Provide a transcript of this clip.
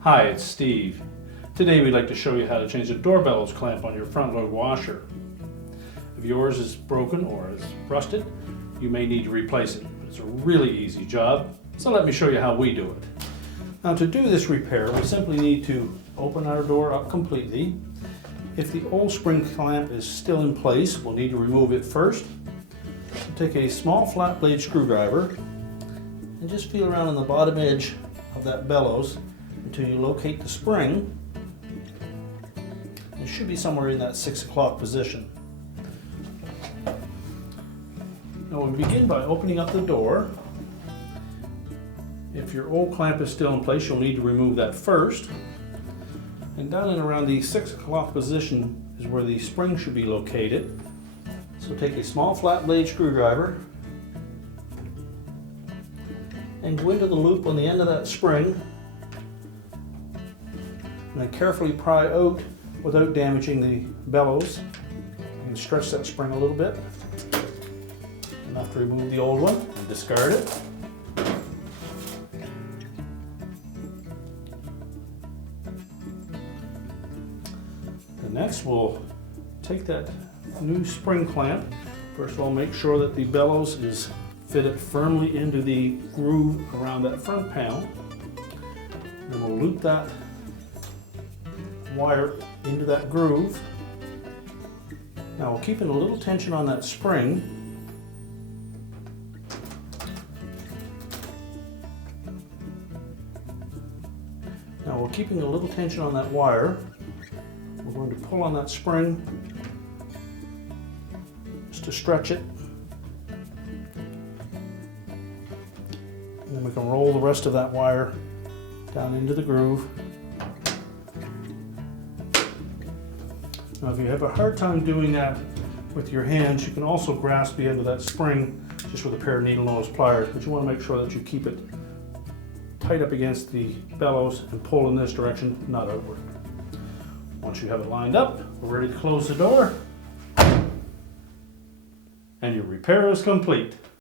Hi, it's Steve. Today we'd like to show you how to change the door bellows clamp on your front load washer. If yours is broken or is rusted, you may need to replace it. It's a really easy job, so let me show you how we do it. Now to do this repair, we simply need to open our door up completely. If the old spring clamp is still in place, we'll need to remove it first. Take a small flat blade screwdriver and just feel around on the bottom edge of that bellows until you locate the spring. It should be somewhere in that 6 o'clock position. Now we begin by opening up the door. If your old clamp is still in place, you'll need to remove that first. And down and around the 6 o'clock position is where the spring should be located. So take a small flat blade screwdriver and go into the loop on the end of that spring and then carefully pry out without damaging the bellows. You can stretch that spring a little bit. Enough to remove the old one and discard it. Next we'll take that new spring clamp. First of all, make sure that the bellows is fitted firmly into the groove around that front panel. Then we'll loop that wire into that groove. Now we're keeping a little tension on that spring. Now we're keeping a little tension on that wire. We're going to pull on that spring just to stretch it. And then we can roll the rest of that wire down into the groove. Now if you have a hard time doing that with your hands, you can also grasp the end of that spring just with a pair of needle nose pliers, but you want to make sure that you keep it tight up against the bellows and pull in this direction, not outward. Once you have it lined up, we're ready to close the door, and your repair is complete.